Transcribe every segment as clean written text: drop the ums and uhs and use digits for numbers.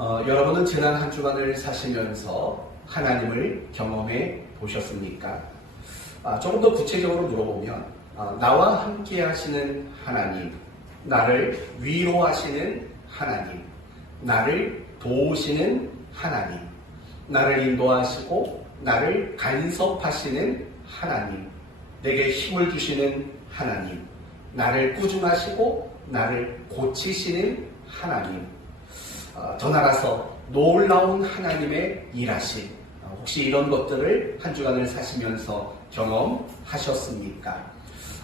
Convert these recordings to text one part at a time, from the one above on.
여러분은 지난 한 주간을 사시면서 하나님을 경험해 보셨습니까? 조금 더 구체적으로 물어보면 나와 함께 하시는 하나님, 나를 위로하시는 하나님, 나를 도우시는 하나님, 나를 인도하시고 나를 간섭하시는 하나님, 내게 힘을 주시는 하나님, 나를 꾸준하시고 나를 고치시는 하나님, 더 나아가서 놀라운 하나님의 일하심, 혹시 이런 것들을 한 주간을 사시면서 경험하셨습니까?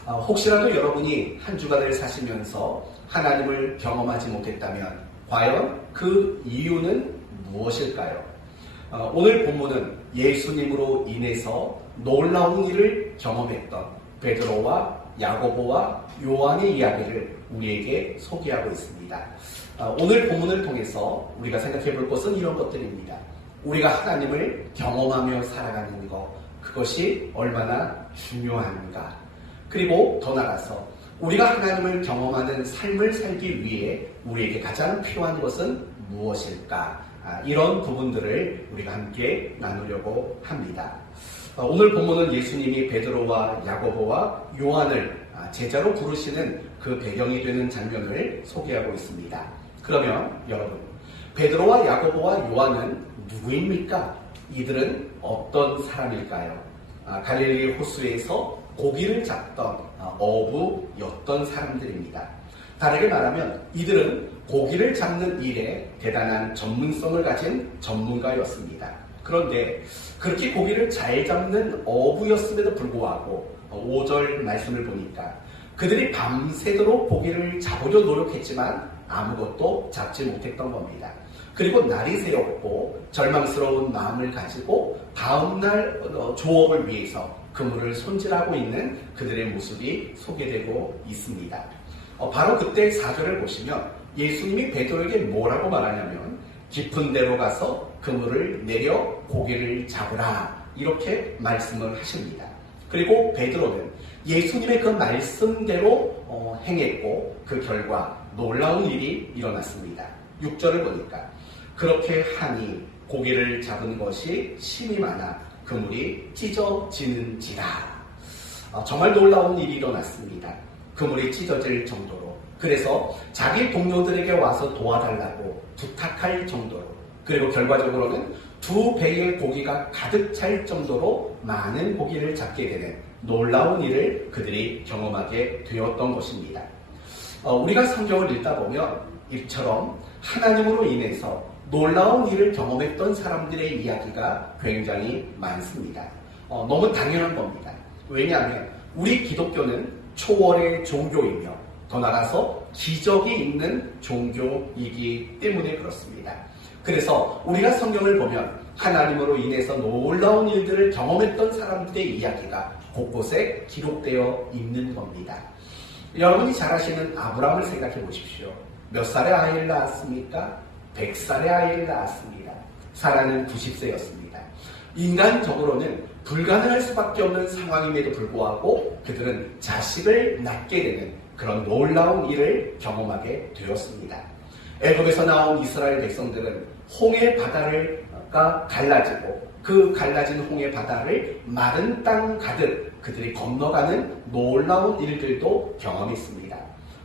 혹시라도 여러분이 한 주간을 사시면서 하나님을 경험하지 못했다면 과연 그 이유는 무엇일까요? 오늘 본문은 예수님으로 인해서 놀라운 일을 경험했던 베드로와 야고보와 요한의 이야기를 우리에게 소개하고 있습니다. 오늘 본문을 통해서 우리가 생각해 볼 것은 이런 것들입니다. 우리가 하나님을 경험하며 살아가는 것, 그것이 얼마나 중요한가. 그리고 더 나아가서 우리가 하나님을 경험하는 삶을 살기 위해 우리에게 가장 필요한 것은 무엇일까? 이런 부분들을 우리가 함께 나누려고 합니다. 오늘 본문은 예수님이 베드로와 야고보와 요한을 제자로 부르시는 그 배경이 되는 장면을 소개하고 있습니다. 그러면 여러분, 베드로와 야고보와 요한은 누구입니까? 이들은 어떤 사람일까요? 갈릴리 호수에서 고기를 잡던 어부였던 사람들입니다. 다르게 말하면 이들은 고기를 잡는 일에 대단한 전문성을 가진 전문가였습니다. 그런데 그렇게 고기를 잘 잡는 어부였음에도 불구하고 5절 말씀을 보니까 그들이 밤새도록 고기를 잡으려 노력했지만 아무것도 잡지 못했던 겁니다. 그리고 날이 새었고 절망스러운 마음을 가지고 다음날 조업을 위해서 그물을 손질하고 있는 그들의 모습이 소개되고 있습니다. 바로 그때 4절을 보시면 예수님이 베드로에게 뭐라고 말하냐면 깊은 데로 가서 그물을 내려 고기를 잡으라, 이렇게 말씀을 하십니다. 그리고 베드로는 예수님의 그 말씀대로 행했고 그 결과 놀라운 일이 일어났습니다. 6절을 보니까 그렇게 하니 고기를 잡은 것이 심이 많아 그물이 찢어지는지라. 정말 놀라운 일이 일어났습니다. 그물이 찢어질 정도로. 그래서 자기 동료들에게 와서 도와달라고 부탁할 정도로, 그리고 결과적으로는 2배의 고기가 가득 찰 정도로 많은 고기를 잡게 되는 놀라운 일을 그들이 경험하게 되었던 것입니다. 우리가 성경을 읽다 보면 이처럼 하나님으로 인해서 놀라운 일을 경험했던 사람들의 이야기가 굉장히 많습니다. 너무 당연한 겁니다. 왜냐하면 우리 기독교는 초월의 종교이며 더 나아가서 기적이 있는 종교이기 때문에 그렇습니다. 그래서 우리가 성경을 보면 하나님으로 인해서 놀라운 일들을 경험했던 사람들의 이야기가 곳곳에 기록되어 있는 겁니다. 여러분이 잘 아시는 아브라함을 생각해 보십시오. 몇 살의 아이를 낳았습니까? 100살의 아이를 낳았습니다. 사라는 90세였습니다. 인간적으로는 불가능할 수밖에 없는 상황임에도 불구하고 그들은 자식을 낳게 되는 그런 놀라운 일을 경험하게 되었습니다. 애굽에서 나온 이스라엘 백성들은 홍해 바다가 갈라지고 그 갈라진 홍해 바다를 마른 땅 가득 그들이 건너가는 놀라운 일들도 경험했습니다.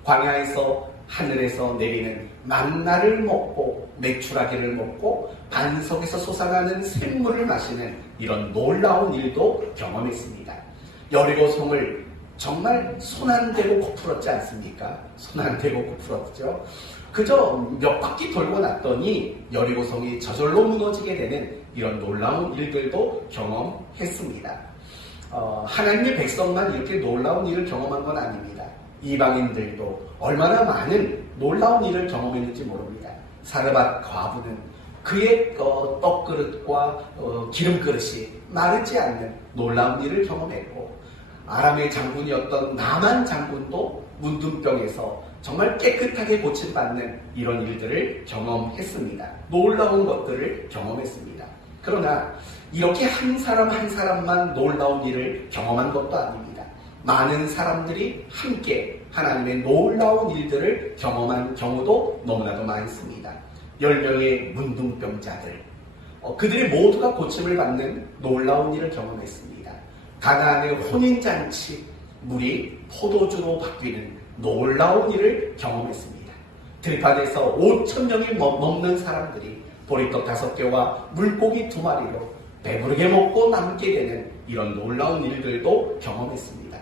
광야에서 하늘에서 내리는 만나를 먹고 메추라기를 먹고 반석에서 솟아나는 샘물을 마시는 이런 놀라운 일도 경험했습니다. 여리고성을 정말 손 안 대고 코 풀었지 않습니까? 손 안 대고 코 풀었죠. 그저 몇 바퀴 돌고 났더니 여리고성이 저절로 무너지게 되는 이런 놀라운 일들도 경험했습니다. 하나님의 백성만 이렇게 놀라운 일을 경험한 건 아닙니다. 이방인들도 얼마나 많은 놀라운 일을 경험했는지 모릅니다. 사르밧 과부는 그의 떡그릇과 기름그릇이 마르지 않는 놀라운 일을 경험했고, 아람의 장군이었던 나만 장군도 문둥병에서 정말 깨끗하게 고침받는 이런 일들을 경험했습니다. 놀라운 것들을 경험했습니다. 그러나 이렇게 한 사람 한 사람만 놀라운 일을 경험한 것도 아닙니다. 많은 사람들이 함께 하나님의 놀라운 일들을 경험한 경우도 너무나도 많습니다. 10명의 문둥병자들, 그들이 모두가 고침을 받는 놀라운 일을 경험했습니다. 가나안의 혼인잔치, 물이 포도주로 바뀌는 놀라운 일을 경험했습니다. 들판에서 5,000명이 넘는 사람들이 보리떡 5개와 물고기 2마리로 배부르게 먹고 남게 되는 이런 놀라운 일들도 경험했습니다.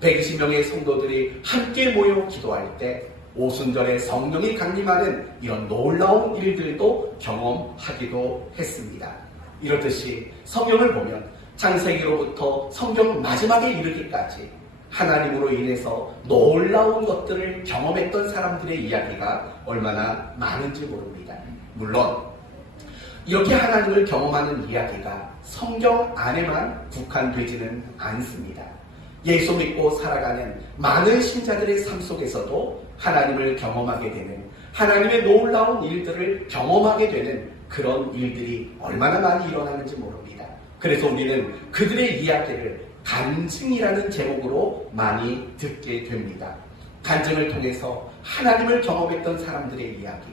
120명의 성도들이 함께 모여 기도할 때 오순절에 성령이 강림하는 이런 놀라운 일들도 경험하기도 했습니다. 이렇듯이 성경을 보면 창세기로부터 성경 마지막에 이르기까지 하나님으로 인해서 놀라운 것들을 경험했던 사람들의 이야기가 얼마나 많은지 모릅니다. 물론 이렇게 하나님을 경험하는 이야기가 성경 안에만 국한되지는 않습니다. 예수 믿고 살아가는 많은 신자들의 삶 속에서도 하나님을 경험하게 되는, 하나님의 놀라운 일들을 경험하게 되는 그런 일들이 얼마나 많이 일어나는지 모릅니다. 그래서 우리는 그들의 이야기를 간증이라는 제목으로 많이 듣게 됩니다. 간증을 통해서 하나님을 경험했던 사람들의 이야기,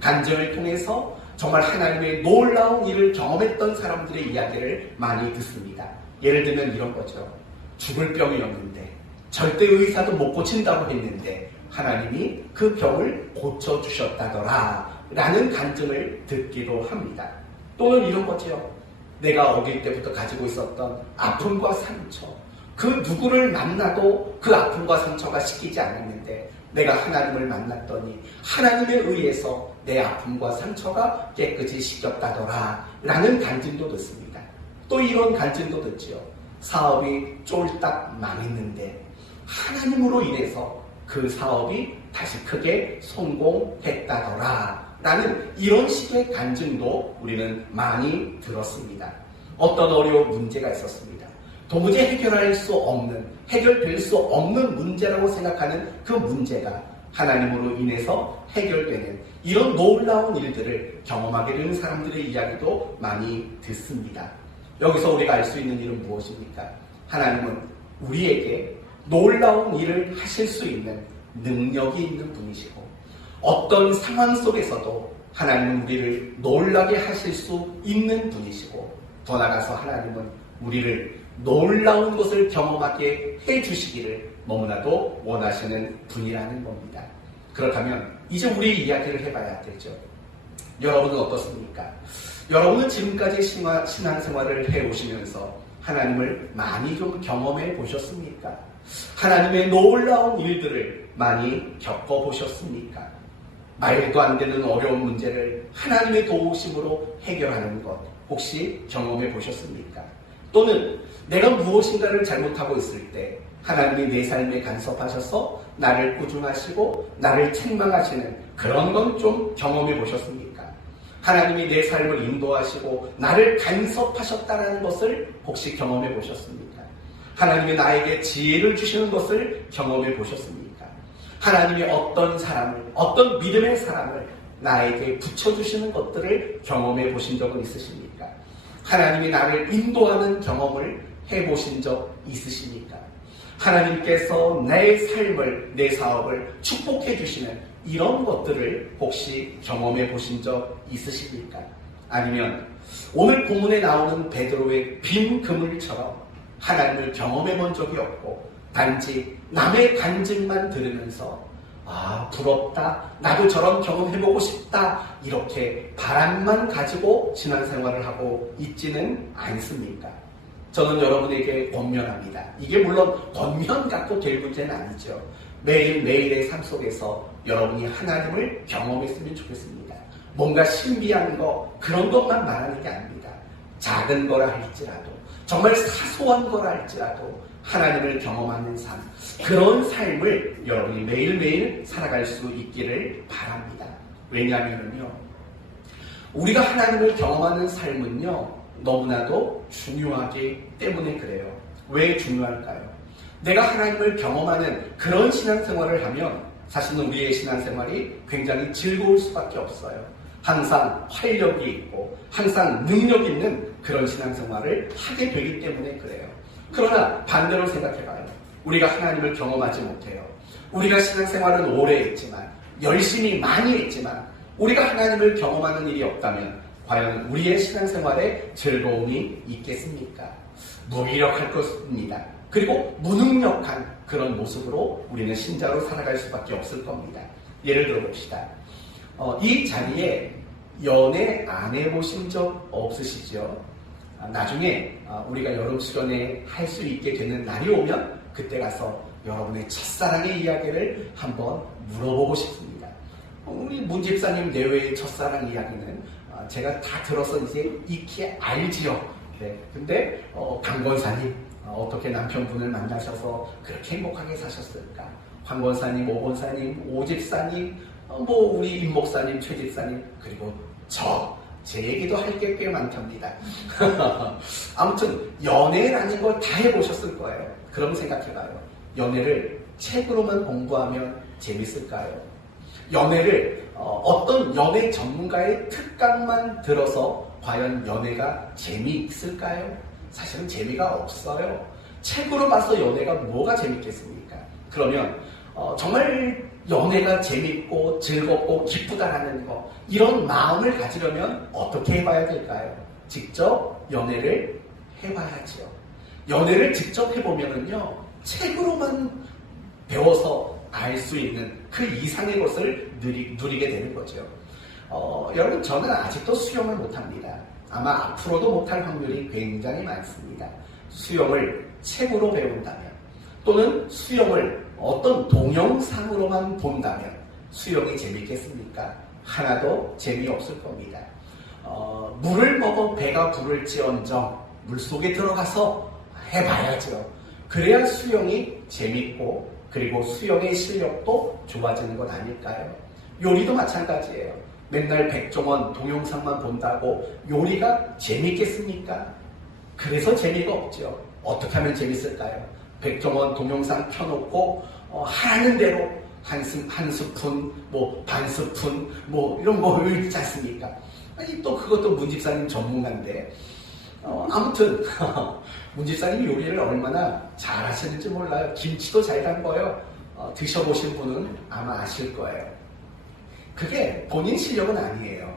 간증을 통해서 정말 하나님의 놀라운 일을 경험했던 사람들의 이야기를 많이 듣습니다. 예를 들면 이런 거죠. 죽을 병이었는데 절대 의사도 못 고친다고 했는데 하나님이 그 병을 고쳐주셨다더라 라는 간증을 듣기도 합니다. 또는 이런 거죠. 내가 어릴 때부터 가지고 있었던 아픔과 상처, 그 누구를 만나도 그 아픔과 상처가 씻기지 않았는데 내가 하나님을 만났더니 하나님에 의해서 내 아픔과 상처가 깨끗이 씻겼다더라 라는 간증도 듣습니다. 또 이런 간증도 듣지요. 사업이 쫄딱 망했는데 하나님으로 인해서 그 사업이 다시 크게 성공했다더라 라는 이런 식의 간증도 우리는 많이 들었습니다. 어떤 어려운 문제가 있었습니다. 도무지 해결될 수 없는 문제라고 생각하는 그 문제가 하나님으로 인해서 해결되는 이런 놀라운 일들을 경험하게 되는 사람들의 이야기도 많이 듣습니다. 여기서 우리가 알 수 있는 일은 무엇입니까? 하나님은 우리에게 놀라운 일을 하실 수 있는 능력이 있는 분이시고 어떤 상황 속에서도 하나님은 우리를 놀라게 하실 수 있는 분이시고 더 나아가서 하나님은 우리를 놀라운 것을 경험하게 해주시기를 너무나도 원하시는 분이라는 겁니다. 그렇다면 이제 우리 이야기를 해봐야 되죠. 여러분은 어떻습니까? 여러분은 지금까지 신앙생활을 해오시면서 하나님을 많이 좀 경험해 보셨습니까? 하나님의 놀라운 일들을 많이 겪어보셨습니까? 말도 안 되는 어려운 문제를 하나님의 도우심으로 해결하는 것 혹시 경험해 보셨습니까? 또는 내가 무엇인가를 잘못하고 있을 때 하나님이 내 삶에 간섭하셔서 나를 꾸중하시고 나를 책망하시는 그런 건 좀 경험해 보셨습니까? 하나님이 내 삶을 인도하시고 나를 간섭하셨다는 것을 혹시 경험해 보셨습니까? 하나님이 나에게 지혜를 주시는 것을 경험해 보셨습니까? 하나님이 어떤 사람을, 어떤 믿음의 사람을 나에게 붙여주시는 것들을 경험해 보신 적은 있으십니까? 하나님이 나를 인도하는 경험을 해보신 적 있으십니까? 하나님께서 내 삶을, 내 사업을 축복해 주시는 이런 것들을 혹시 경험해 보신 적 있으십니까? 아니면 오늘 본문에 나오는 베드로의 빈 그물처럼 하나님을 경험해 본 적이 없고 단지 남의 간증만 들으면서 부럽다, 나도 저런 경험해보고 싶다 이렇게 바람만 가지고 신앙생활을 하고 있지는 않습니까? 저는 여러분에게 권면합니다. 이게 물론 권면 갖고 될 문제는 아니죠. 매일매일의 삶 속에서 여러분이 하나님을 경험했으면 좋겠습니다. 뭔가 신비한 거 그런 것만 말하는 게 아닙니다. 작은 거라 할지라도 정말 사소한 거라 할지라도 하나님을 경험하는 삶, 그런 삶을 여러분이 매일매일 살아갈 수 있기를 바랍니다. 왜냐하면요, 우리가 하나님을 경험하는 삶은요 너무나도 중요하기 때문에 그래요. 왜 중요할까요? 내가 하나님을 경험하는 그런 신앙생활을 하면 사실은 우리의 신앙생활이 굉장히 즐거울 수밖에 없어요. 항상 활력이 있고 항상 능력 있는 그런 신앙생활을 하게 되기 때문에 그래요. 그러나 반대로 생각해봐요. 우리가 하나님을 경험하지 못해요. 우리가 신앙생활은 오래 했지만 열심히 많이 했지만 우리가 하나님을 경험하는 일이 없다면 과연 우리의 신앙생활에 즐거움이 있겠습니까? 무기력할 것입니다. 그리고 무능력한 그런 모습으로 우리는 신자로 살아갈 수밖에 없을 겁니다. 예를 들어 봅시다. 이 자리에 연애 안 해보신 적 없으시죠? 나중에 우리가 여름 수련회 할 수 있게 되는 날이 오면 그때 가서 여러분의 첫사랑의 이야기를 한번 물어보고 싶습니다. 우리 문 집사님 내외의 첫사랑 이야기는 제가 다 들어서 이제 익히 알지요. 네. 근데 강 권사님 어떻게 남편분을 만나셔서 그렇게 행복하게 사셨을까? 황 권사님, 오 권사님, 오 집사님, 뭐 우리 임 목사님, 최 집사님, 그리고 제 얘기도 할 게 꽤 많답니다. 아무튼 연애라는 걸 다 해보셨을 거예요. 그럼 생각해봐요. 연애를 책으로만 공부하면 재밌을까요? 연애를 어떤 연애 전문가의 특강만 들어서 과연 연애가 재미있을까요? 사실은 재미가 없어요. 책으로 봐서 연애가 뭐가 재밌겠습니까? 그러면 정말 연애가 재밌고 즐겁고 기쁘다라는 거, 이런 마음을 가지려면 어떻게 해봐야 될까요? 직접 연애를 해봐야죠. 연애를 직접 해보면은요, 책으로만 배워서 알 수 있는 그 이상의 것을 누리게 되는 거죠. 여러분, 저는 아직도 수영을 못합니다. 아마 앞으로도 못할 확률이 굉장히 많습니다. 수영을 책으로 배운다면, 또는 수영을 어떤 동영상으로만 본다면 수영이 재밌겠습니까? 하나도 재미없을 겁니다. 물을 먹어 배가 부를지언정 물속에 들어가서 해봐야죠. 그래야 수영이 재밌고 그리고 수영의 실력도 좋아지는 것 아닐까요? 요리도 마찬가지예요. 맨날 백종원 동영상만 본다고 요리가 재밌겠습니까? 그래서 재미가 없죠. 어떻게 하면 재밌을까요? 백종원 동영상 켜놓고 하라는 대로 한 스푼, 뭐 반 스푼, 뭐 이런 거 있지 않습니까? 아니 또 그것도 문 집사님 전문가인데 아무튼 문 집사님이 요리를 얼마나 잘하시는지 몰라요. 김치도 잘 담궈요. 드셔보신 분은 아마 아실 거예요. 그게 본인 실력은 아니에요.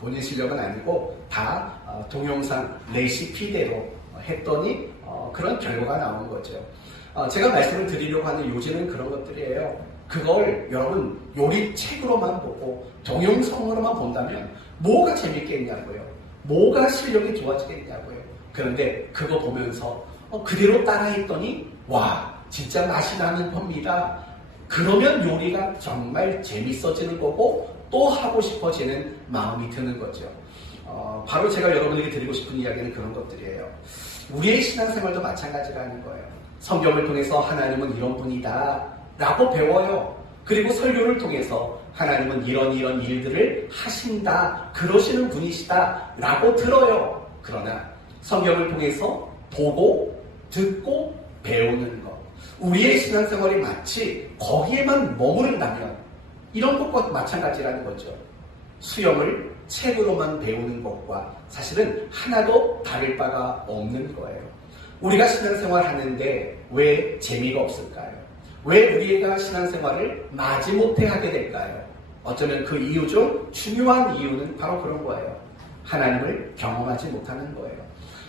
본인 실력은 아니고 다 동영상 레시피대로 했더니 그런 결과가 나오는 거죠. 제가 말씀을 드리려고 하는 요지는 그런 것들이에요. 그걸 여러분 요리책으로만 보고 동영상으로만 본다면 뭐가 재밌겠냐고요. 뭐가 실력이 좋아지겠냐고요. 그런데 그거 보면서 그대로 따라했더니 와 진짜 맛이 나는 겁니다. 그러면 요리가 정말 재밌어지는 거고 또 하고 싶어지는 마음이 드는 거죠. 바로 제가 여러분에게 드리고 싶은 이야기는 그런 것들이에요. 우리의 신앙생활도 마찬가지라는 거예요. 성경을 통해서 하나님은 이런 분이다 라고 배워요. 그리고 설교를 통해서 하나님은 이런 일들을 하신다, 그러시는 분이시다 라고 들어요. 그러나 성경을 통해서 보고 듣고 배우는 것, 우리의 신앙생활이 마치 거기에만 머무른다면 이런 것과 마찬가지라는 거죠. 수영을 책으로만 배우는 것과 사실은 하나도 다를 바가 없는 거예요. 우리가 신앙생활 하는데 왜 재미가 없을까요? 왜 우리가 신앙생활을 마지못해 하게 될까요? 어쩌면 그 이유 중 중요한 이유는 바로 그런 거예요. 하나님을 경험하지 못하는 거예요.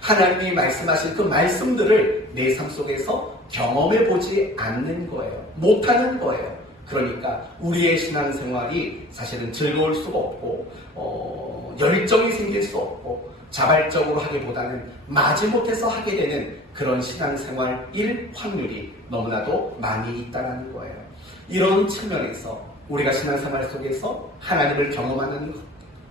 하나님이 말씀하신 그 말씀들을 내 삶 속에서 경험해 보지 않는 거예요. 못하는 거예요. 그러니까 우리의 신앙생활이 사실은 즐거울 수가 없고 열정이 생길 수 없고 자발적으로 하기보다는 마지못해서 하게 되는 그런 신앙생활일 확률이 너무나도 많이 있다는 거예요. 이런 측면에서 우리가 신앙생활 속에서 하나님을 경험하는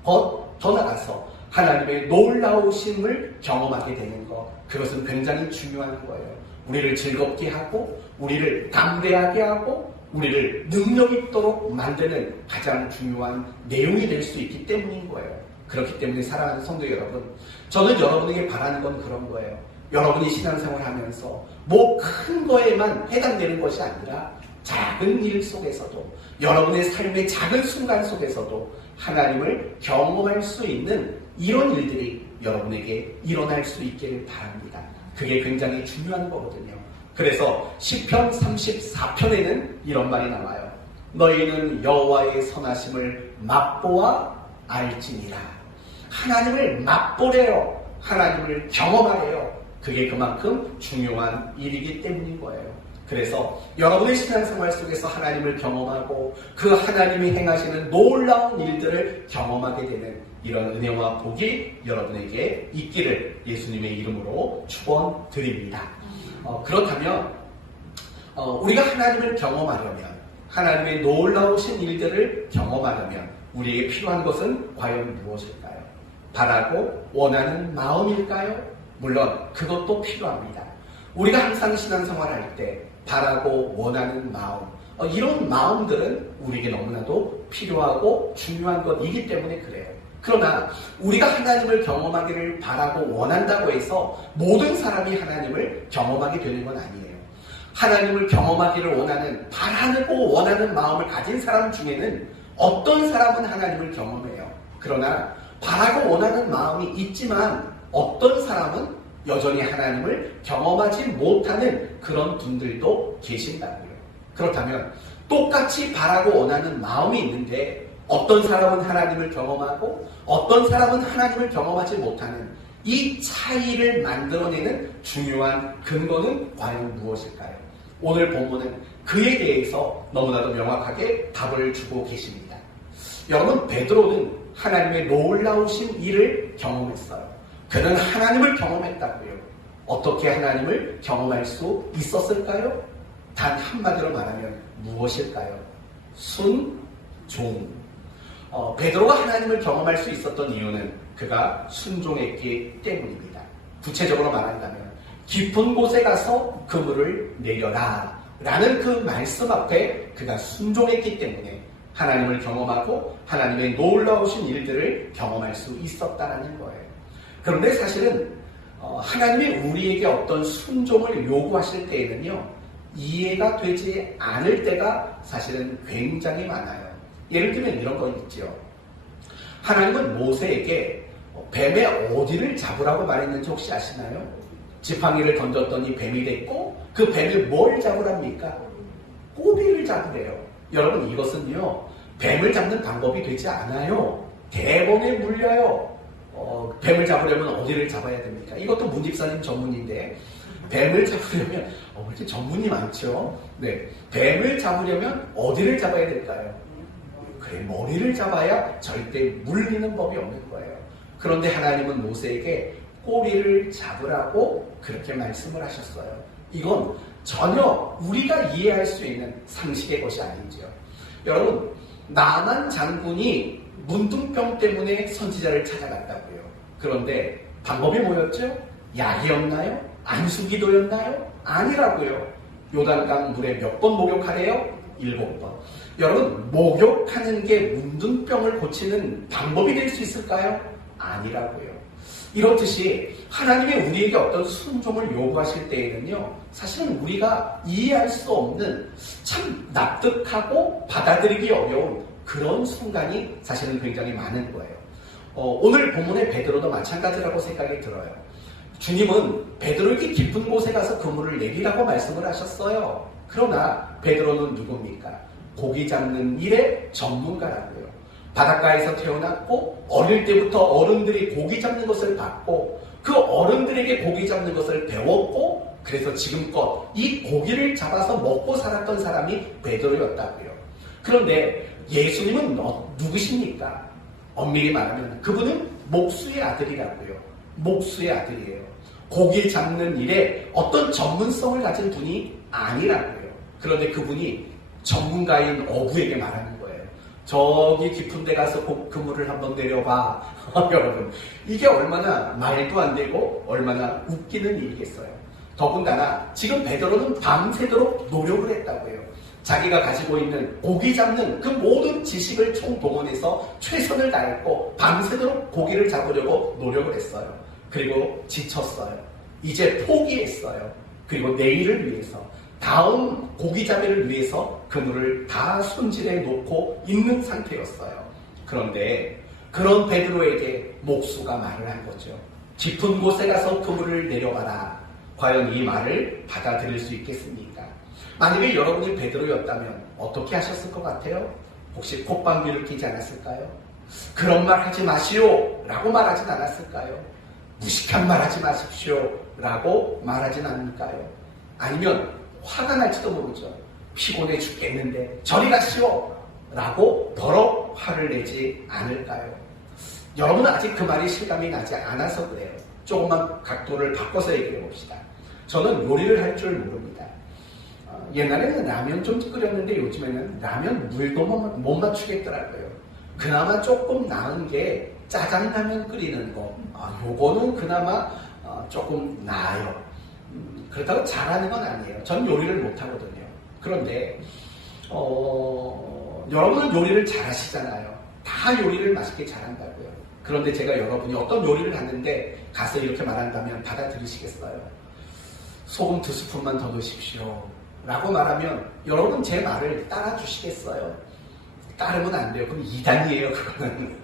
것, 더 나아가서 하나님의 놀라우심을 경험하게 되는 것, 그것은 굉장히 중요한 거예요. 우리를 즐겁게 하고 우리를 담대하게 하고 우리를 능력 있도록 만드는 가장 중요한 내용이 될 수 있기 때문인 거예요. 그렇기 때문에 사랑하는 성도 여러분, 저는 여러분에게 바라는 건 그런 거예요. 여러분이 신앙생활 하면서 뭐 큰 거에만 해당되는 것이 아니라 작은 일 속에서도 여러분의 삶의 작은 순간 속에서도 하나님을 경험할 수 있는 이런 일들이 여러분에게 일어날 수 있기를 바랍니다. 그게 굉장히 중요한 거거든요. 그래서 시편 34편에는 이런 말이 나와요. 너희는 여호와의 선하심을 맛보아 알지니라. 하나님을 맛보래요. 하나님을 경험하래요. 그게 그만큼 중요한 일이기 때문인 거예요. 그래서 여러분의 신앙생활 속에서 하나님을 경험하고 그 하나님이 행하시는 놀라운 일들을 경험하게 되는 이런 은혜와 복이 여러분에게 있기를 예수님의 이름으로 축원드립니다. 그렇다면 우리가 하나님을 경험하려면, 하나님의 놀라우신 일들을 경험하려면 우리에게 필요한 것은 과연 무엇일까요? 바라고 원하는 마음일까요? 물론 그것도 필요합니다. 우리가 항상 신앙생활할 때 바라고 원하는 마음, 이런 마음들은 우리에게 너무나도 필요하고 중요한 것이기 때문에 그래요. 그러나 우리가 하나님을 경험하기를 바라고 원한다고 해서 모든 사람이 하나님을 경험하게 되는 건 아니에요. 하나님을 경험하기를 원하는, 바라고 원하는 마음을 가진 사람 중에는 어떤 사람은 하나님을 경험해요. 그러나 바라고 원하는 마음이 있지만 어떤 사람은 여전히 하나님을 경험하지 못하는 그런 분들도 계신다고요. 그렇다면 똑같이 바라고 원하는 마음이 있는데 어떤 사람은 하나님을 경험하고 어떤 사람은 하나님을 경험하지 못하는 이 차이를 만들어내는 중요한 근거는 과연 무엇일까요? 오늘 본문은 그에 대해서 너무나도 명확하게 답을 주고 계십니다. 여러분, 베드로는 하나님의 놀라우신 일을 경험했어요. 그는 하나님을 경험했다고요. 어떻게 하나님을 경험할 수 있었을까요? 단 한마디로 말하면 무엇일까요? 순종. 베드로가 하나님을 경험할 수 있었던 이유는 그가 순종했기 때문입니다. 구체적으로 말한다면 깊은 곳에 가서 그물을 내려라 라는 그 말씀 앞에 그가 순종했기 때문에 하나님을 경험하고 하나님의 놀라우신 일들을 경험할 수 있었다는 거예요. 그런데 사실은 하나님이 우리에게 어떤 순종을 요구하실 때에는요, 이해가 되지 않을 때가 사실은 굉장히 많아요. 예를 들면 이런 거 있죠. 하나님은 모세에게 뱀의 어디를 잡으라고 말했는지 혹시 아시나요? 지팡이를 던졌더니 뱀이 됐고 그 뱀이 뭘 잡으랍니까? 꼬리를 잡으래요. 여러분, 이것은요, 뱀을 잡는 방법이 되지 않아요. 대본에 물려요. 뱀을 잡으려면 어디를 잡아야 됩니까? 이것도 문집사님 전문인데, 뱀을 잡으려면 이렇게 전문이 많죠. 네, 뱀을 잡으려면 어디를 잡아야 될까요? 그래, 머리를 잡아야 절대 물리는 법이 없는 거예요. 그런데 하나님은 모세에게 꼬리를 잡으라고 그렇게 말씀을 하셨어요. 이건 전혀 우리가 이해할 수 있는 상식의 것이 아니죠. 여러분, 나만 장군이 문둥병 때문에 선지자를 찾아갔다고요. 그런데 방법이 뭐였죠? 약이었나요? 안수기도였나요? 아니라고요. 요단강 물에 몇 번 목욕하래요? 7번. 여러분, 목욕하는 게 문둥병을 고치는 방법이 될 수 있을까요? 아니라고요. 이렇듯이 하나님이 우리에게 어떤 순종을 요구하실 때에는요, 사실은 우리가 이해할 수 없는, 참 납득하고 받아들이기 어려운 그런 순간이 사실은 굉장히 많은 거예요. 오늘 본문의 베드로도 마찬가지라고 생각이 들어요. 주님은 베드로에게 깊은 곳에 가서 그물을 내리라고 말씀을 하셨어요. 그러나 베드로는 누굽니까? 고기 잡는 일의 전문가라고요. 바닷가에서 태어났고 어릴 때부터 어른들이 고기 잡는 것을 봤고 그 어른들에게 고기 잡는 것을 배웠고 그래서 지금껏 이 고기를 잡아서 먹고 살았던 사람이 베드로였다고요. 그런데 예수님은 누구십니까? 엄밀히 말하면 그분은 목수의 아들이라고요. 목수의 아들이에요. 고기 잡는 일에 어떤 전문성을 가진 분이 아니라고요. 그런데 그분이 전문가인 어부에게 말하는 거예요. 저기 깊은 데 가서 그물을 한번 내려봐. 여러분, 이게 얼마나 말도 안 되고 얼마나 웃기는 일이겠어요. 더군다나 지금 베드로는 밤새도록 노력을 했다고요. 자기가 가지고 있는 고기 잡는 그 모든 지식을 총동원해서 최선을 다했고 밤새도록 고기를 잡으려고 노력을 했어요. 그리고 지쳤어요. 이제 포기했어요. 그리고 내일을 위해서, 다음 고기잡이를 위해서 그물을 다 손질해 놓고 있는 상태였어요. 그런데 그런 베드로에게 목수가 말을 한 거죠. 깊은 곳에 가서 그물을 내려봐라. 과연 이 말을 받아들일 수 있겠습니까? 만약에 여러분이 베드로였다면 어떻게 하셨을 것 같아요? 혹시 콧방귀를 뀌지 않았을까요? 그런 말 하지 마시오 라고 말하진 않았을까요? 무식한 말 하지 마십시오 라고 말하진 않을까요? 아니면 화가 날지도 모르죠. 피곤해 죽겠는데 저리 가시오 라고 더러 화를 내지 않을까요? 여러분은 아직 그 말이 실감이 나지 않아서 그래요. 조금만 각도를 바꿔서 얘기해 봅시다. 저는 요리를 할 줄 모릅니다. 옛날에는 라면 좀 끓였는데 요즘에는 라면 물도 못 맞추겠더라고요. 그나마 조금 나은 게 짜장라면 끓이는 거. 요거는 그나마 조금 나아요. 그렇다고 잘하는 건 아니에요. 전 요리를 못하거든요. 그런데 여러분은 요리를 잘하시잖아요. 다 요리를 맛있게 잘한다고요. 그런데 제가 여러분이 어떤 요리를 하는데 가서 이렇게 말한다면 받아들이시겠어요? 소금 2스푼만 더 넣으십시오 라고 말하면 여러분은 제 말을 따라주시겠어요? 따르면 안 돼요. 그럼 이단이에요, 그거는.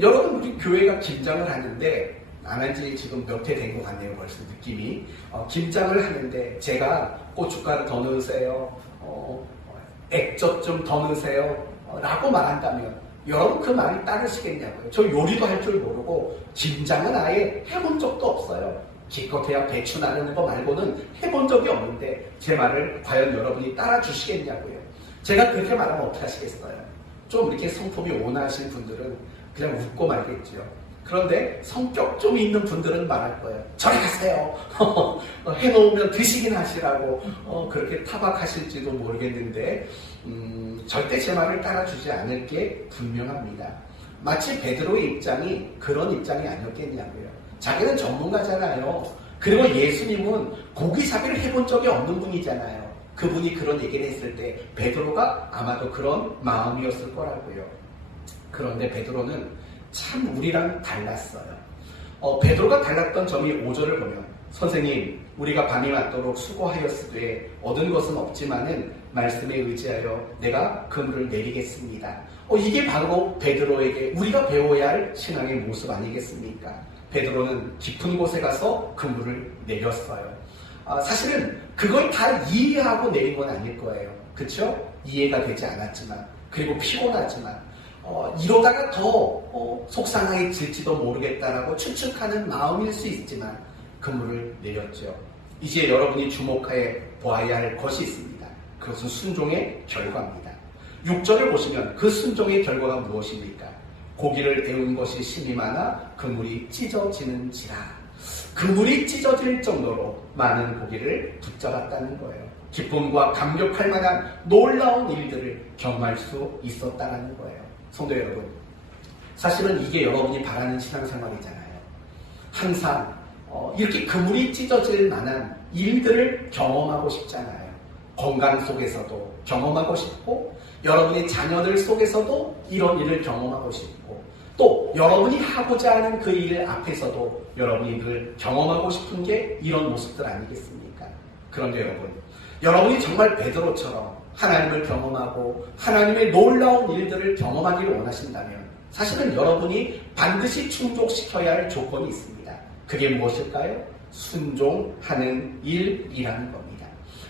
여러분, 우리 교회가 김장을 하는데 안 한 지 지금 몇 해 된 것 같네요, 벌써 느낌이. 김장을 하는데 제가 고춧가루 더 넣으세요, 액젓 좀 더 넣으세요 라고 말한다면 여러분 그 말이 따르시겠냐고요. 저 요리도 할 줄 모르고 김장은 아예 해본 적도 없어요. 기껏해야 배추 나르는 거 말고는 해본 적이 없는데 제 말을 과연 여러분이 따라주시겠냐고요. 제가 그렇게 말하면 어떻게 하시겠어요? 좀 이렇게 성품이 온화하신 분들은 그냥 웃고 말겠죠. 그런데 성격 좀 있는 분들은 말할 거예요. 저리 가세요. 해놓으면 드시긴 하시라고 그렇게 타박하실지도 모르겠는데 절대 제 말을 따라주지 않을 게 분명합니다. 마치 베드로의 입장이 그런 입장이 아니었겠냐고요. 자기는 전문가잖아요. 그리고 예수님은 고기잡이를 해본 적이 없는 분이잖아요. 그분이 그런 얘기를 했을 때 베드로가 아마도 그런 마음이었을 거라고요. 그런데 베드로는 참 우리랑 달랐어요. 베드로가 달랐던 점이 5절을 보면 선생님 우리가 밤이 맞도록 수고하였으되 얻은 것은 없지만은 말씀에 의지하여 내가 그물을 내리겠습니다. 이게 바로 베드로에게 우리가 배워야 할 신앙의 모습 아니겠습니까? 베드로는 깊은 곳에 가서 그물을 내렸어요. 사실은 그걸 다 이해하고 내린 건 아닐 거예요. 그렇죠? 이해가 되지 않았지만 그리고 피곤하지만 이러다가 더 속상해질지도 모르겠다라고 추측하는 마음일 수 있지만 그물을 내렸죠. 이제 여러분이 주목해 보아야 할 것이 있습니다. 그것은 순종의 결과입니다. 6절을 보시면 그 순종의 결과가 무엇입니까? 고기를 애운 것이 심이 많아 그물이 찢어지는지라. 그물이 찢어질 정도로 많은 고기를 붙잡았다는 거예요. 기쁨과 감격할 만한 놀라운 일들을 경험할 수 있었다는 거예요. 성도 여러분, 사실은 이게 여러분이 바라는 신앙생활이잖아요. 항상 이렇게 그물이 찢어질 만한 일들을 경험하고 싶잖아요. 건강 속에서도 경험하고 싶고 여러분의 자녀들 속에서도 이런 일을 경험하고 싶고 또 여러분이 하고자 하는 그 일 앞에서도 여러분이 늘 경험하고 싶은 게 이런 모습들 아니겠습니까? 그런데 여러분이 정말 베드로처럼 하나님을 경험하고 하나님의 놀라운 일들을 경험하기를 원하신다면 사실은 여러분이 반드시 충족시켜야 할 조건이 있습니다. 그게 무엇일까요? 순종하는 일이라는 겁니다.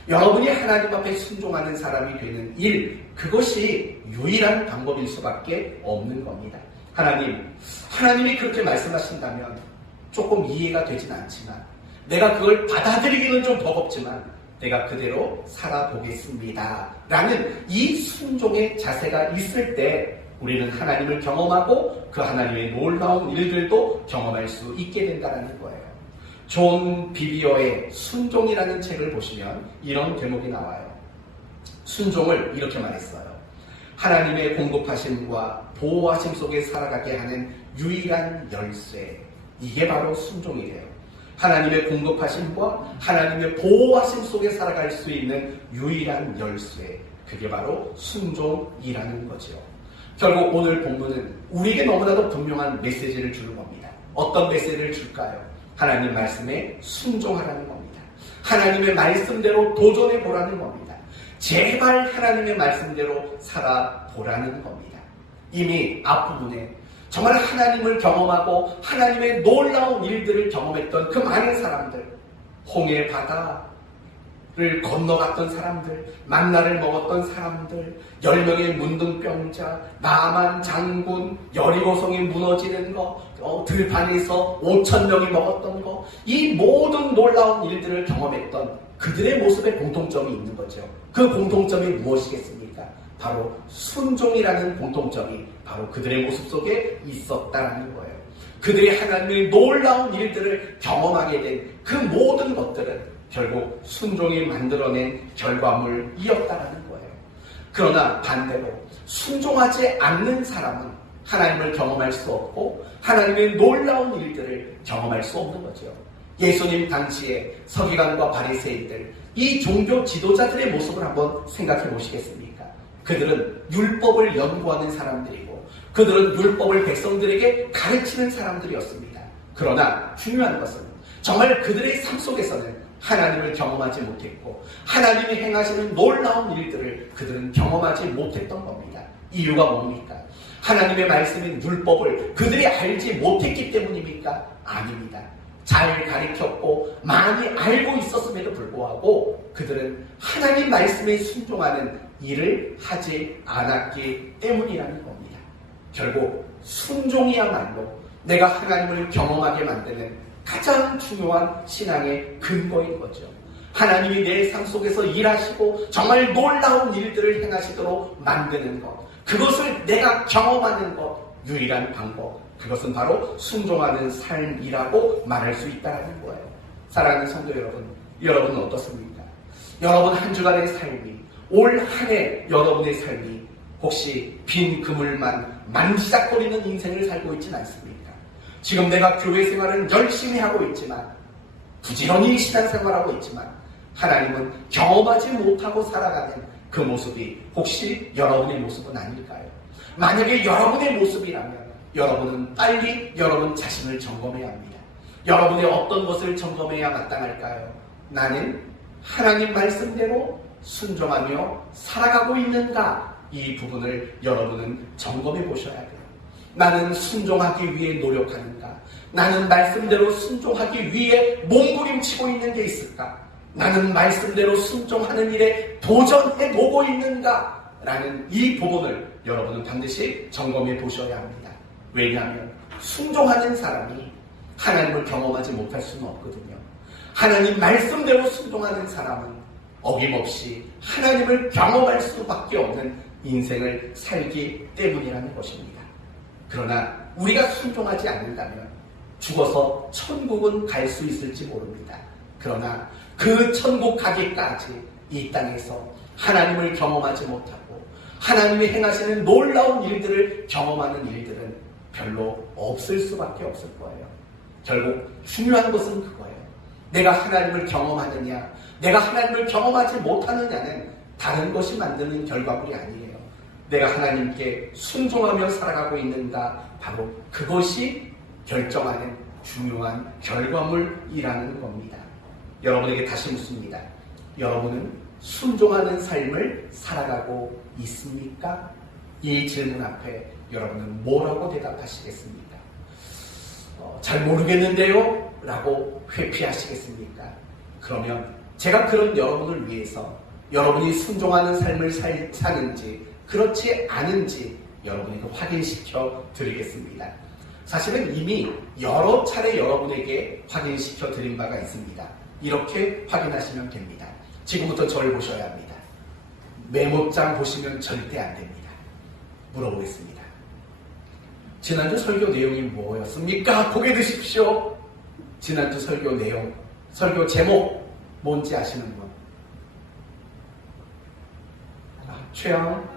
여러분이 하나님 앞에 순종하는 사람이 되는 일, 그것이 유일한 방법일 수밖에 없는 겁니다. 하나님이 그렇게 말씀하신다면 조금 이해가 되진 않지만 내가 그걸 받아들이기는 좀 버겁지만 내가 그대로 살아보겠습니다 라는 이 순종의 자세가 있을 때 우리는 하나님을 경험하고 그 하나님의 놀라운 일들도 경험할 수 있게 된다는 거예요. 존 비비어의 순종이라는 책을 보시면 이런 대목이 나와요. 순종을 이렇게 말했어요. 하나님의 공급하심과 보호하심 속에 살아가게 하는 유일한 열쇠, 이게 바로 순종이래요. 하나님의 공급하심과 하나님의 보호하심 속에 살아갈 수 있는 유일한 열쇠, 그게 바로 순종이라는 거죠. 결국 오늘 본문은 우리에게 너무나도 분명한 메시지를 주는 겁니다. 어떤 메시지를 줄까요? 하나님 말씀에 순종하라는 겁니다. 하나님의 말씀대로 도전해 보라는 겁니다. 제발 하나님의 말씀대로 살아보라는 겁니다. 이미 앞부분에 정말 하나님을 경험하고 하나님의 놀라운 일들을 경험했던 그 많은 사람들, 홍해 바다, 를 건너갔던 사람들, 만나를 먹었던 사람들, 10명의 문둥병자, 나만 장군, 여리고성이 무너지는 거, 들판에서 5,000명이 먹었던 거, 이 모든 놀라운 일들을 경험했던 그들의 모습에 공통점이 있는 거죠. 그 공통점이 무엇이겠습니까? 바로 순종이라는 공통점이 바로 그들의 모습 속에 있었다는 거예요. 그들이 하나님의 놀라운 일들을 경험하게 된 그 모든 것들은 결국 순종이 만들어낸 결과물이었다는 거예요. 그러나 반대로 순종하지 않는 사람은 하나님을 경험할 수 없고 하나님의 놀라운 일들을 경험할 수 없는 거죠. 예수님 당시에 서기관과 바리새인들, 이 종교 지도자들의 모습을 한번 생각해 보시겠습니까? 그들은 율법을 연구하는 사람들이고 그들은 율법을 백성들에게 가르치는 사람들이었습니다. 그러나 중요한 것은 정말 그들의 삶 속에서는 하나님을 경험하지 못했고 하나님이 행하시는 놀라운 일들을 그들은 경험하지 못했던 겁니다. 이유가 뭡니까? 하나님의 말씀인 율법을 그들이 알지 못했기 때문입니까? 아닙니다. 잘 가르쳤고 많이 알고 있었음에도 불구하고 그들은 하나님 말씀에 순종하는 일을 하지 않았기 때문이라는 겁니다. 결국 순종이야말로 내가 하나님을 경험하게 만드는 가장 중요한 신앙의 근거인 거죠. 하나님이 내 삶 속에서 일하시고 정말 놀라운 일들을 행하시도록 만드는 것, 그것을 내가 경험하는 것, 유일한 방법, 그것은 바로 순종하는 삶이라고 말할 수 있다는 거예요. 사랑하는 성도 여러분, 여러분은 어떻습니까? 여러분 한 주간의 삶이, 올 한 해 여러분의 삶이 혹시 빈 그물만 만지작거리는 인생을 살고 있지는 않습니까? 지금 내가 교회 생활은 열심히 하고 있지만, 부지런히 신앙생활하고 있지만 하나님은 경험하지 못하고 살아가는 그 모습이 혹시 여러분의 모습은 아닐까요? 만약에 여러분의 모습이라면 여러분은 빨리 여러분 자신을 점검해야 합니다. 여러분의 어떤 것을 점검해야 마땅할까요? 나는 하나님 말씀대로 순종하며 살아가고 있는가? 이 부분을 여러분은 점검해 보셔야 돼요. 나는 순종하기 위해 노력하는가? 나는 말씀대로 순종하기 위해 몸부림치고 있는 게 있을까? 나는 말씀대로 순종하는 일에 도전해 보고 있는가? 라는 이 부분을 여러분은 반드시 점검해 보셔야 합니다. 왜냐하면 순종하는 사람이 하나님을 경험하지 못할 수는 없거든요. 하나님 말씀대로 순종하는 사람은 어김없이 하나님을 경험할 수밖에 없는 인생을 살기 때문이라는 것입니다. 그러나 우리가 순종하지 않는다면 죽어서 천국은 갈 수 있을지 모릅니다. 그러나 그 천국 가기까지 이 땅에서 하나님을 경험하지 못하고 하나님이 행하시는 놀라운 일들을 경험하는 일들은 별로 없을 수밖에 없을 거예요. 결국 중요한 것은 그거예요. 내가 하나님을 경험하느냐, 내가 하나님을 경험하지 못하느냐는 다른 것이 만드는 결과물이 아니에요. 내가 하나님께 순종하며 살아가고 있는가, 바로 그것이 결정하는 중요한 결과물이라는 겁니다. 여러분에게 다시 묻습니다. 여러분은 순종하는 삶을 살아가고 있습니까? 이 질문 앞에 여러분은 뭐라고 대답하시겠습니까? 잘 모르겠는데요? 라고 회피하시겠습니까? 그러면 제가 그런 여러분을 위해서 여러분이 순종하는 삶을 사는지 그렇지 않은지 여러분에게 확인시켜 드리겠습니다. 사실은 이미 여러 차례 여러분에게 확인시켜 드린 바가 있습니다. 이렇게 확인하시면 됩니다. 지금부터 저를 보셔야 합니다. 메모장 보시면 절대 안 됩니다. 물어보겠습니다. 지난주 설교 내용이 뭐였습니까? 고개 드십시오. 지난주 설교 내용, 설교 제목 뭔지 아시는 분? 최영?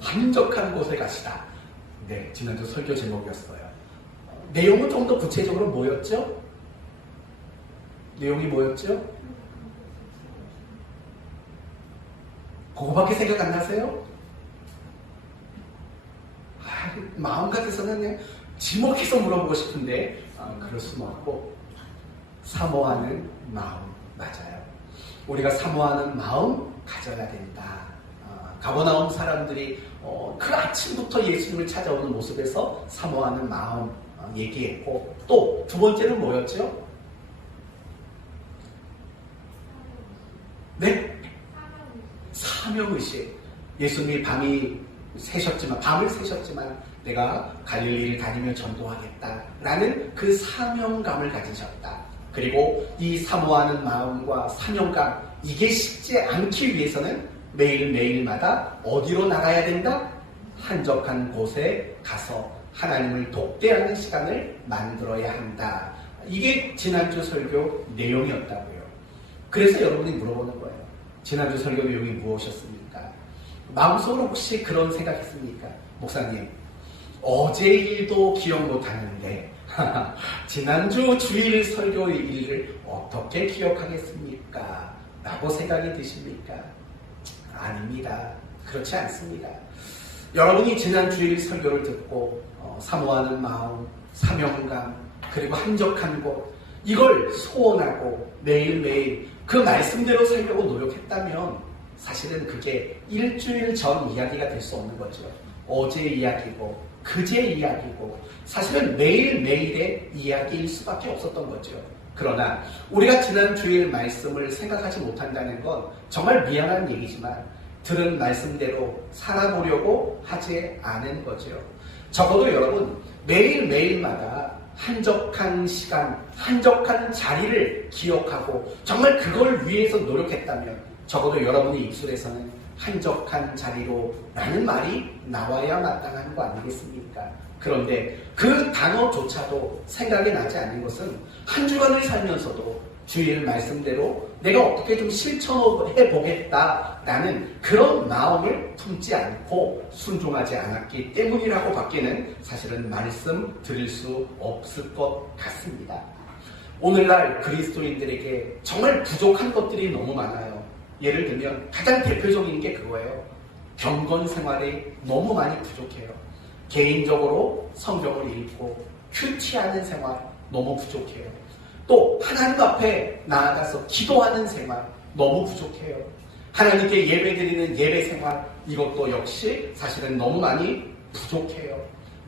한적한 곳에 가시다. 네, 지난주 설교 제목이었어요. 내용은 좀 더 구체적으로 뭐였죠? 내용이 뭐였죠? 그거밖에 생각 안 나세요? 마음 같아서는 그냥 지목해서 물어보고 싶은데 그럴 수는 없고, 사모하는 마음, 맞아요. 우리가 사모하는 마음 가져야 된다. 가버나움 사람들이 그 아침부터 예수님을 찾아오는 모습에서 사모하는 마음 얘기했고, 또 두 번째는 뭐였죠? 네? 사명의식. 예수님이 밤을 새셨지만 내가 갈릴리를 다니며 전도하겠다라는 그 사명감을 가지셨다. 그리고 이 사모하는 마음과 사명감, 이게 식지 않기 위해서는 매일매일마다 어디로 나가야 된다? 한적한 곳에 가서 하나님을 독대하는 시간을 만들어야 한다. 이게 지난주 설교 내용이었다고요. 그래서 여러분이 물어보는 거예요. 지난주 설교 내용이 무엇이었습니까? 마음속으로 혹시 그런 생각했습니까? 목사님, 어제 일도 기억 못하는데 지난주 주일 설교 일을 어떻게 기억하겠습니까? 라고 생각이 드십니까? 아닙니다. 그렇지 않습니다. 여러분이 지난 주일 설교를 듣고 사모하는 마음, 사명감, 그리고 한적한 곳, 이걸 소원하고 매일매일 그 말씀대로 살려고 노력했다면 사실은 그게 일주일 전 이야기가 될 수 없는 거죠. 어제 이야기고 그제 이야기고 사실은 매일매일의 이야기일 수밖에 없었던 거죠. 그러나 우리가 지난 주일 말씀을 생각하지 못한다는 건 정말 미안한 얘기지만 들은 말씀대로 살아보려고 하지 않은 거죠. 적어도 여러분 매일매일마다 한적한 시간, 한적한 자리를 기억하고 정말 그걸 위해서 노력했다면 적어도 여러분의 입술에서는 한적한 자리로 라는 말이 나와야 마땅한 거 아니겠습니까? 그런데 그 단어조차도 생각이 나지 않는 것은 한 주간을 살면서도 주일 말씀대로 내가 어떻게 좀 실천해 보겠다라는 그런 마음을 품지 않고 순종하지 않았기 때문이라고 밖에는 사실은 말씀 드릴 수 없을 것 같습니다. 오늘날 그리스도인들에게 정말 부족한 것들이 너무 많아요. 예를 들면 가장 대표적인 게 그거예요. 경건 생활이 너무 많이 부족해요. 개인적으로 성경을 읽고 큐티하는 생활 너무 부족해요. 또 하나님 앞에 나아가서 기도하는 생활 너무 부족해요. 하나님께 예배드리는 예배 생활 이것도 역시 사실은 너무 많이 부족해요.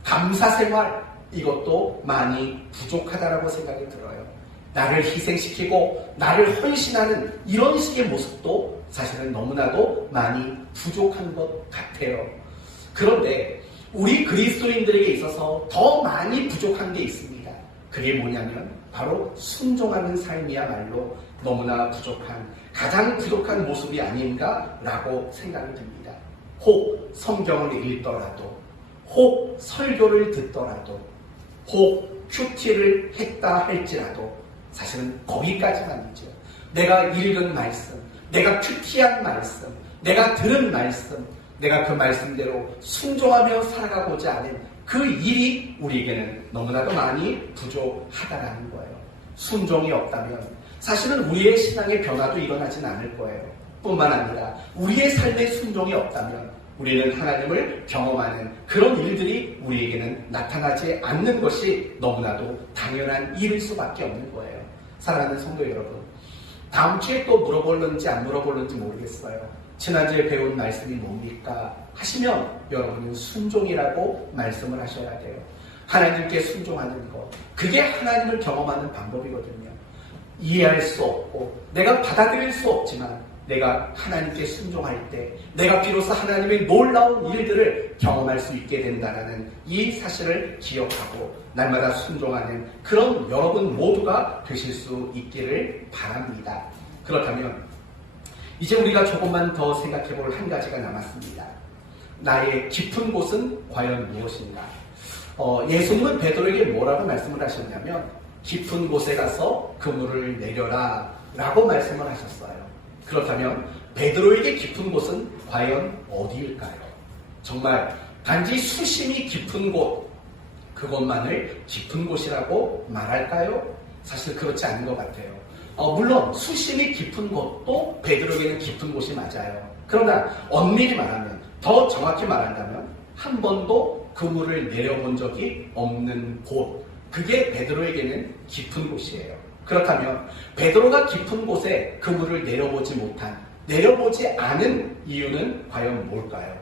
감사 생활 이것도 많이 부족하다라고 생각이 들어요. 나를 희생시키고 나를 헌신하는 이런 식의 모습도 사실은 너무나도 많이 부족한 것 같아요. 그런데 우리 그리스도인들에게 있어서 더 많이 부족한 게 있습니다. 그게 뭐냐면 바로 순종하는 삶이야말로 너무나 부족한, 가장 부족한 모습이 아닌가라고 생각이 듭니다. 혹 성경을 읽더라도, 혹 설교를 듣더라도, 혹 큐티를 했다 할지라도 사실은 거기까지만이죠. 내가 읽은 말씀, 내가 큐티한 말씀, 내가 들은 말씀, 내가 그 말씀대로 순종하며 살아가고자 하는 그 일이 우리에게는 너무나도 많이 부족하다라는 거예요. 순종이 없다면 사실은 우리의 신앙의 변화도 일어나진 않을 거예요. 뿐만 아니라 우리의 삶의 순종이 없다면 우리는 하나님을 경험하는 그런 일들이 우리에게는 나타나지 않는 것이 너무나도 당연한 일일 수밖에 없는 거예요. 사랑하는 성도 여러분, 다음 주에 또 물어볼는지 안 물어볼는지 모르겠어요. 지난주에 배운 말씀이 뭡니까? 하시면 여러분은 순종이라고 말씀을 하셔야 돼요. 하나님께 순종하는 것, 그게 하나님을 경험하는 방법이거든요. 이해할 수 없고 내가 받아들일 수 없지만 내가 하나님께 순종할 때 내가 비로소 하나님의 놀라운 일들을 경험할 수 있게 된다는 이 사실을 기억하고 날마다 순종하는 그런 여러분 모두가 되실 수 있기를 바랍니다. 그렇다면 이제 우리가 조금만 더 생각해 볼 한 가지가 남았습니다. 나의 깊은 곳은 과연 무엇인가? 예수님은 베드로에게 뭐라고 말씀을 하셨냐면 깊은 곳에 가서 그물을 내려라 라고 말씀을 하셨어요. 그렇다면 베드로에게 깊은 곳은 과연 어디일까요? 정말 단지 수심이 깊은 곳, 그것만을 깊은 곳이라고 말할까요? 사실 그렇지 않은 것 같아요. 물론 수심이 깊은 곳도 베드로에게는 깊은 곳이 맞아요. 그러나 엄밀히 말하면, 더 정확히 말한다면 한 번도 그물을 내려본 적이 없는 곳, 그게 베드로에게는 깊은 곳이에요. 그렇다면 베드로가 깊은 곳에 그물을 내려보지 않은 이유는 과연 뭘까요?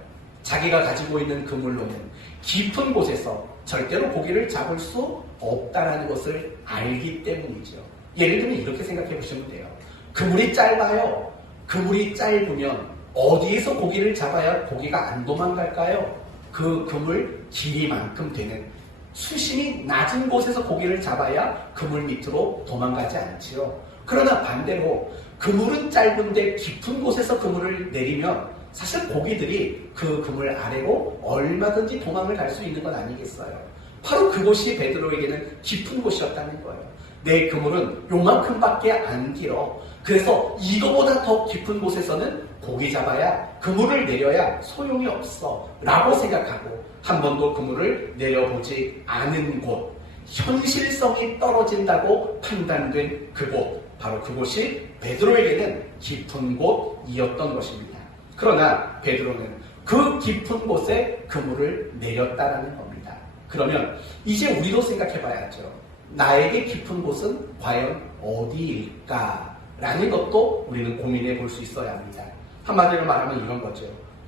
자기가 가지고 있는 그물로는 깊은 곳에서 절대로 고기를 잡을 수 없다는 것을 알기 때문이죠. 예를 들면 이렇게 생각해 보시면 돼요. 그물이 짧아요. 그물이 짧으면 어디에서 고기를 잡아야 고기가 안 도망갈까요? 그 그물 길이만큼 되는 수심이 낮은 곳에서 고기를 잡아야 그물 밑으로 도망가지 않지요. 그러나 반대로 그물은 짧은데 깊은 곳에서 그물을 내리면 사실 고기들이 그 그물 아래로 얼마든지 도망을 갈 수 있는 건 아니겠어요. 바로 그곳이 베드로에게는 깊은 곳이었다는 거예요. 내 그물은 요만큼밖에 안 길어. 그래서 이거보다 더 깊은 곳에서는 고기 잡아야 그물을 내려야 소용이 없어 라고 생각하고 한 번도 그물을 내려보지 않은 곳, 현실성이 떨어진다고 판단된 그곳, 바로 그곳이 베드로에게는 깊은 곳이었던 것입니다. 그러나 베드로는 그 깊은 곳에 그물을 내렸다라는 겁니다. 그러면 이제 우리도 생각해 봐야죠. 나에게 깊은 곳은 과연 어디일까? 라는 것도 우리는 고민해 볼 수 있어야 합니다. 한마디로 말하면 이런 거죠.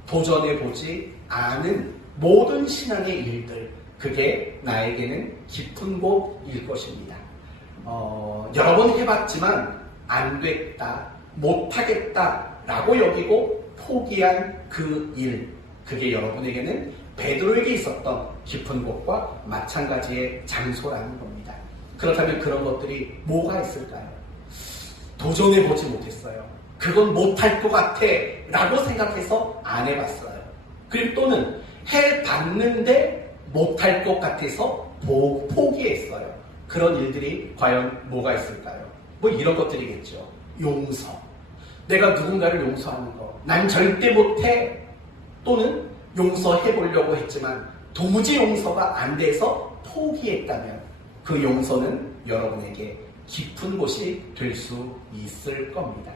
도전해 보지 않은 모든 신앙의 일들, 그게 나에게는 깊은 곳일 것입니다. 여러 번 해봤지만 안 됐다, 못하겠다 라고 여기고 포기한 그 일, 그게 여러분에게는 베드로에게 있었던 깊은 곳과 마찬가지의 장소라는 겁니다. 그렇다면 그런 것들이 뭐가 있을까요? 도전해보지 못했어요. 그건 못할 것 같아 라고 생각해서 안 해봤어요. 그리고 또는 해봤는데 못할 것 같아서 포기했어요. 그런 일들이 과연 뭐가 있을까요? 뭐 이런 것들이겠죠. 용서. 내가 누군가를 용서하는 거. 난 절대 못해. 또는 용서해보려고 했지만 도무지 용서가 안 돼서 포기했다면 그 용서는 여러분에게 깊은 곳이 될 수 있을 겁니다.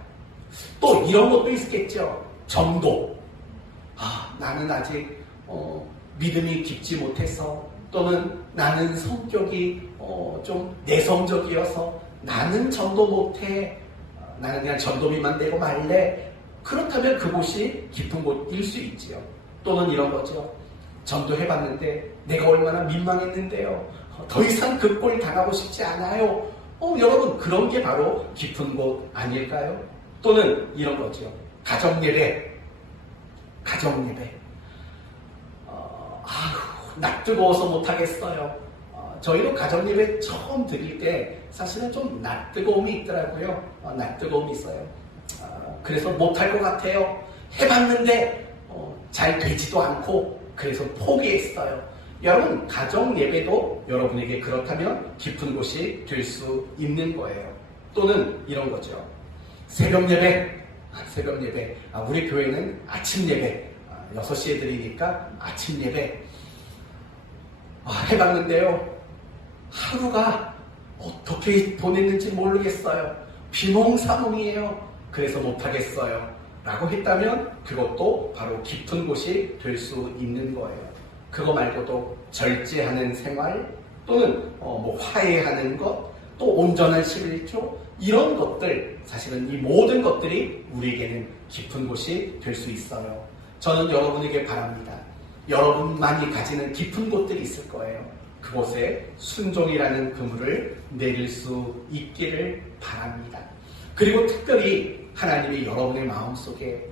또 이런 것도 있겠죠. 전도. 나는 아직 믿음이 깊지 못해서, 또는 나는 성격이 좀 내성적이어서 나는 전도 못해. 나는 그냥 전도비만 내고 말래. 그렇다면 그곳이 깊은 곳일 수 있지요. 또는 이런 거죠. 전도해봤는데 내가 얼마나 민망했는데요. 더 이상 그 꼴 당하고 싶지 않아요. 여러분, 그런 게 바로 깊은 곳 아닐까요? 또는 이런 거죠. 가정예배. 낯 뜨거워서 못하겠어요. 저희도 가정예배 처음 드릴 때 사실은 좀 낯 뜨거움이 있더라고요. 낯 뜨거움이 있어요. 그래서 못할 것 같아요. 해봤는데 잘 되지도 않고 그래서 포기했어요. 여러분, 가정예배도 여러분에게 그렇다면 깊은 곳이 될 수 있는 거예요. 또는 이런 거죠. 새벽예배. 우리 교회는 아침예배. 6시에 드리니까 아침예배. 해봤는데요. 하루가 어떻게 보냈는지 모르겠어요. 비몽사몽이에요. 그래서 못하겠어요. 라고 했다면 그것도 바로 깊은 곳이 될 수 있는 거예요. 그거 말고도 절제하는 생활, 또는 화해하는 것, 또 온전한 11조, 이런 것들, 사실은 이 모든 것들이 우리에게는 깊은 곳이 될 수 있어요. 저는 여러분에게 바랍니다. 여러분만이 가지는 깊은 곳들이 있을 거예요. 그곳에 순종이라는 그물을 내릴 수 있기를 바랍니다. 그리고 특별히 하나님이 여러분의 마음속에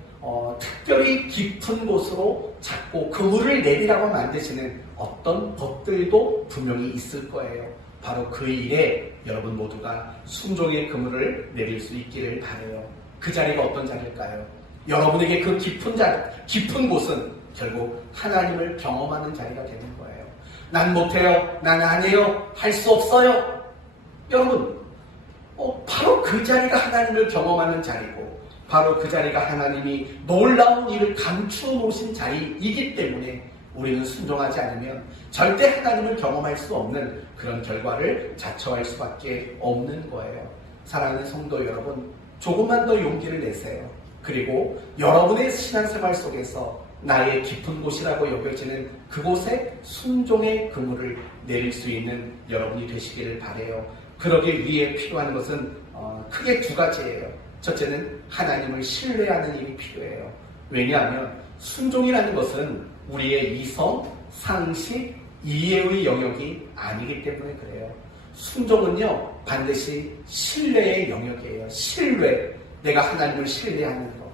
특별히 깊은 곳으로 자꾸 그물을 내리라고 만드시는 어떤 것들도 분명히 있을 거예요. 바로 그 일에 여러분 모두가 순종의 그물을 내릴 수 있기를 바라요. 그 자리가 어떤 자리일까요? 여러분에게 그 깊은 곳은 결국 하나님을 경험하는 자리가 되는 거예요. 난 못해요. 난 안 해요. 할 수 없어요. 여러분, 바로 그 자리가 하나님을 경험하는 자리고, 바로 그 자리가 하나님이 놀라운 일을 감추어 놓으신 자리이기 때문에 우리는 순종하지 않으면 절대 하나님을 경험할 수 없는 그런 결과를 자처할 수밖에 없는 거예요. 사랑하는 성도 여러분, 조금만 더 용기를 내세요. 그리고 여러분의 신앙생활 속에서 나의 깊은 곳이라고 여겨지는 그곳에 순종의 그물을 내릴 수 있는 여러분이 되시기를 바라요. 그러기 위해 필요한 것은 크게 두 가지예요. 첫째는 하나님을 신뢰하는 일이 필요해요. 왜냐하면 순종이라는 것은 우리의 이성, 상식, 이해의 영역이 아니기 때문에 그래요. 순종은요, 반드시 신뢰의 영역이에요. 신뢰. 내가 하나님을 신뢰하는 것.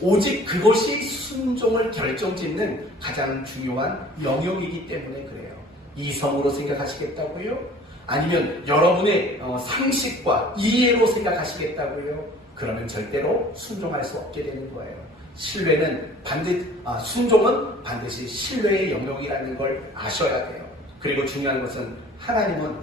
오직 그것이 순종을 결정짓는 가장 중요한 영역이기 때문에 그래요. 이성으로 생각하시겠다고요? 아니면 여러분의 상식과 이해로 생각하시겠다고요? 그러면 절대로 순종할 수 없게 되는 거예요. 순종은 반드시 신뢰의 영역이라는 걸 아셔야 돼요. 그리고 중요한 것은 하나님은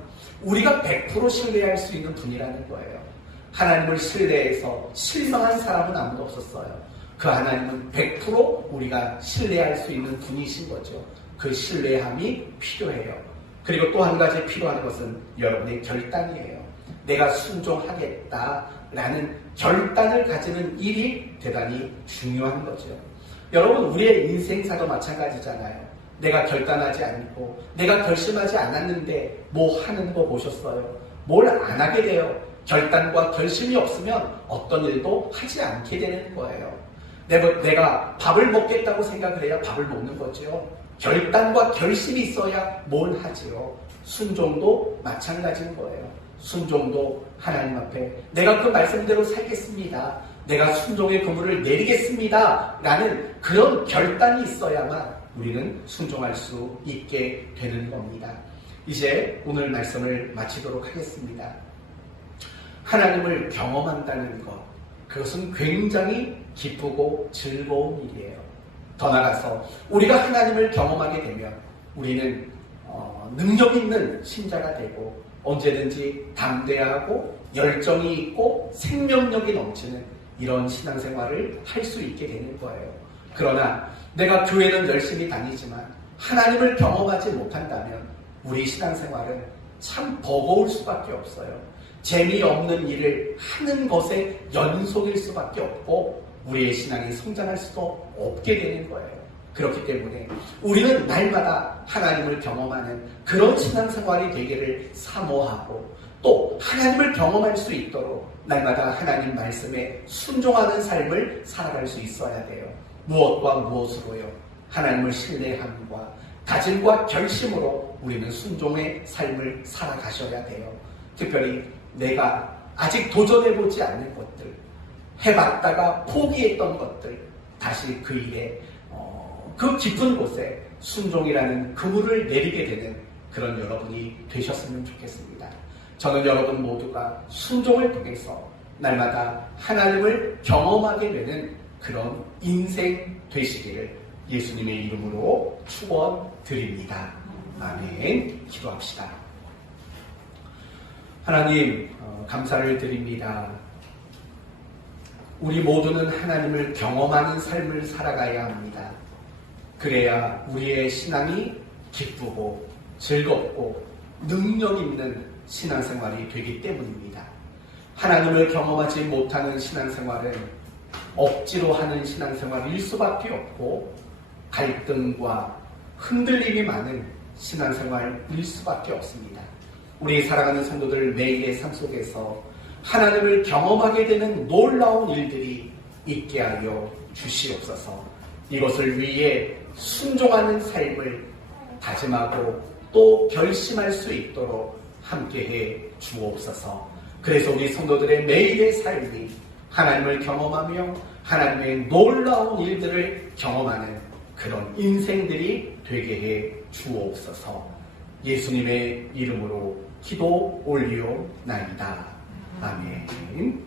우리가 100% 신뢰할 수 있는 분이라는 거예요. 하나님을 신뢰해서 실망한 사람은 아무도 없었어요. 그 하나님은 100% 우리가 신뢰할 수 있는 분이신 거죠. 그 신뢰함이 필요해요. 그리고 또 한 가지 필요한 것은 여러분의 결단이에요. 내가 순종하겠다라는 결단을 가지는 일이 대단히 중요한 거죠. 여러분, 우리의 인생사도 마찬가지잖아요. 내가 결단하지 않고 내가 결심하지 않았는데 뭐 하는 거 보셨어요? 뭘 안 하게 돼요. 결단과 결심이 없으면 어떤 일도 하지 않게 되는 거예요. 내가 밥을 먹겠다고 생각을 해야 밥을 먹는 거죠. 결단과 결심이 있어야 뭘 하지요. 순종도 마찬가지인 거예요. 순종도 하나님 앞에 내가 그 말씀대로 살겠습니다. 내가 순종의 그물을 내리겠습니다. 라는 그런 결단이 있어야만 우리는 순종할 수 있게 되는 겁니다. 이제 오늘 말씀을 마치도록 하겠습니다. 하나님을 경험한다는 것, 그것은 굉장히 기쁘고 즐거운 일이에요. 더 나아가서 우리가 하나님을 경험하게 되면 우리는 능력 있는 신자가 되고 언제든지 담대하고 열정이 있고 생명력이 넘치는 이런 신앙생활을 할 수 있게 되는 거예요. 그러나 내가 교회는 열심히 다니지만 하나님을 경험하지 못한다면 우리 신앙생활은 참 버거울 수밖에 없어요. 재미없는 일을 하는 것의 연속일 수밖에 없고 우리의 신앙이 성장할 수도 없게 되는 거예요. 그렇기 때문에 우리는 날마다 하나님을 경험하는 그런 신앙생활이 되기를 사모하고 또 하나님을 경험할 수 있도록 날마다 하나님 말씀에 순종하는 삶을 살아갈 수 있어야 돼요. 무엇과 무엇으로요? 하나님을 신뢰함과 다짐과 결심으로 우리는 순종의 삶을 살아가셔야 돼요. 특별히 내가 아직 도전해보지 않는 것들, 해봤다가 포기했던 것들, 다시 그 일에 그 깊은 곳에 순종이라는 그물을 내리게 되는 그런 여러분이 되셨으면 좋겠습니다. 저는 여러분 모두가 순종을 통해서 날마다 하나님을 경험하게 되는 그런 인생 되시기를 예수님의 이름으로 축원드립니다. 아멘. 기도합시다. 하나님, 감사를 드립니다. 우리 모두는 하나님을 경험하는 삶을 살아가야 합니다. 그래야 우리의 신앙이 기쁘고 즐겁고 능력 있는 신앙생활이 되기 때문입니다. 하나님을 경험하지 못하는 신앙생활은 억지로 하는 신앙생활일 수밖에 없고 갈등과 흔들림이 많은 신앙생활일 수밖에 없습니다. 우리 사랑하는 성도들 매일의 삶 속에서 하나님을 경험하게 되는 놀라운 일들이 있게 하여 주시옵소서. 이것을 위해 순종하는 삶을 다짐하고 또 결심할 수 있도록 함께해 주옵소서. 그래서 우리 성도들의 매일의 삶이 하나님을 경험하며 하나님의 놀라운 일들을 경험하는 그런 인생들이 되게 해 주옵소서. 예수님의 이름으로 기도 올리옵나이다. 아멘.